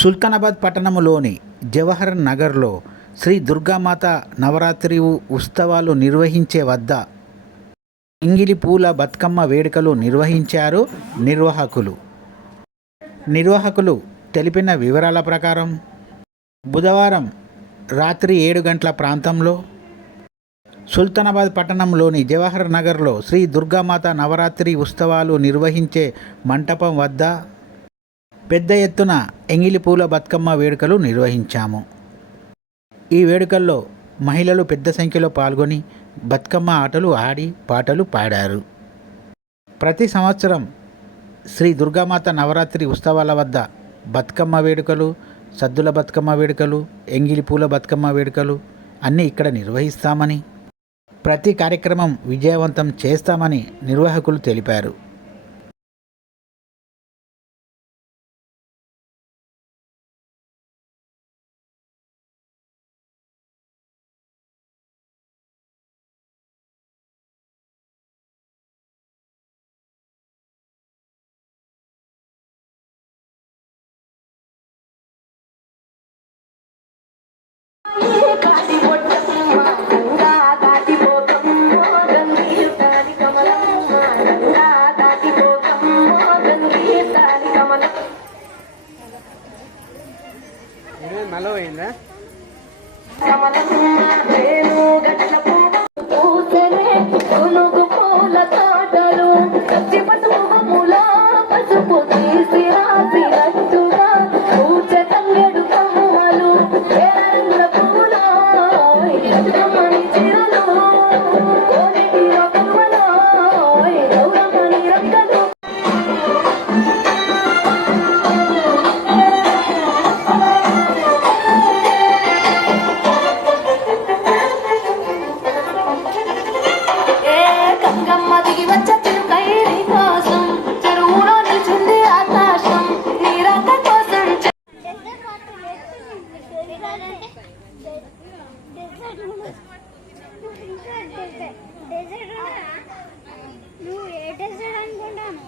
సుల్తానాబాద్ పట్టణంలోని జవహర్ నగర్లో శ్రీ దుర్గామాత నవరాత్రి ఉత్సవాలు నిర్వహించే వద్ద ఎంగిలి పూల బతుకమ్మ వేడుకలు నిర్వహించారు నిర్వాహకులు తెలిపిన వివరాల ప్రకారం బుధవారం రాత్రి 7 గంటల ప్రాంతంలో సుల్తానాబాద్ పట్టణంలోని జవహర్ నగర్లో శ్రీ దుర్గామాత నవరాత్రి ఉత్సవాలు నిర్వహించే మంటపం వద్ద పెద్ద ఎత్తున ఎంగిలి పూల బతుకమ్మ వేడుకలు నిర్వహించాము. ఈ వేడుకల్లో మహిళలు పెద్ద సంఖ్యలో పాల్గొని బతుకమ్మ ఆటలు ఆడి పాటలు పాడారు. ప్రతి సంవత్సరం శ్రీ దుర్గామాత నవరాత్రి ఉత్సవాల వద్ద బతుకమ్మ వేడుకలు, సద్దుల బతుకమ్మ వేడుకలు, ఎంగిలి పూల బతుకమ్మ వేడుకలు అన్నీ ఇక్కడ నిర్వహిస్తామని, ప్రతి కార్యక్రమం విజయవంతం చేస్తామని నిర్వాహకులు తెలిపారు. మళ్ళీ నువ్వు ఏ డెజర్ట్ అనుకుంటాను.